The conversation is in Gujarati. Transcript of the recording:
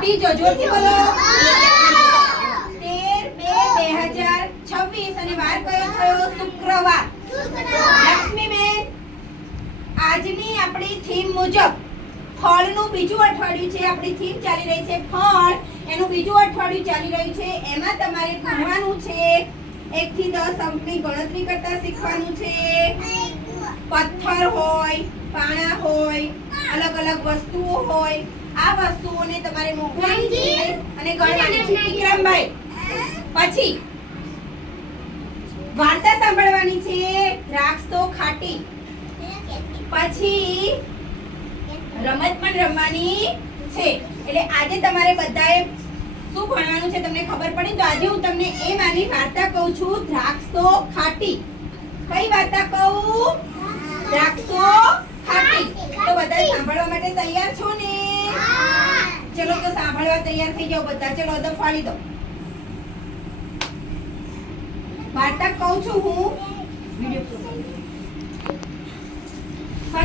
બીજો, જોરથી બોલો. તેર બે બે હજાર છવ્વીસ. અને વાર કયો થયો? શુક્રવાર. લક્ષ્મીબેન આજની આપણી થીમ મુજબ ફળનું બીજું અઠવાડિયું છે, આપણી થીમ ચાલી રહી છે ફળ. એનું બીજું અઠવાડિયું ચાલી રહ્યું છે. એમાં તમારે ભણવાનું છે. એક થી દસ અંકની ગણતરી કરતા શીખવાનું છે. પથ્થર હોય, પાણા હોય અલગ અલગ વસ્તુઓ હોય આ વસ્તુઓને તમારે મોકલવાની છે અને ગણવાની છે. વિક્રમભાઈ પછી વાર્તા સાંભળવાની છે. દ્રાક્ષ તો ખાટી. પછી રમત પણ રમવાની છે. એટલે આજે તમારે બધાએ શું ભણવાનું છે તમને ખબર પડી? તો આજે હું તમને એ મારી વાર્તા કહું છું. દ્રાક્ષ તો ખાટી. કઈ વાર્તા કહું દ્રાક્ષ તો ખાટી તો બધા સાંભળવા માટે તૈયાર છો ને? ચલો તો સાંભળવા તૈયાર થઈ જાઓ બધા. ચલો તો ફાડી દો. વાર્તા કહું છું હું. વિડિયો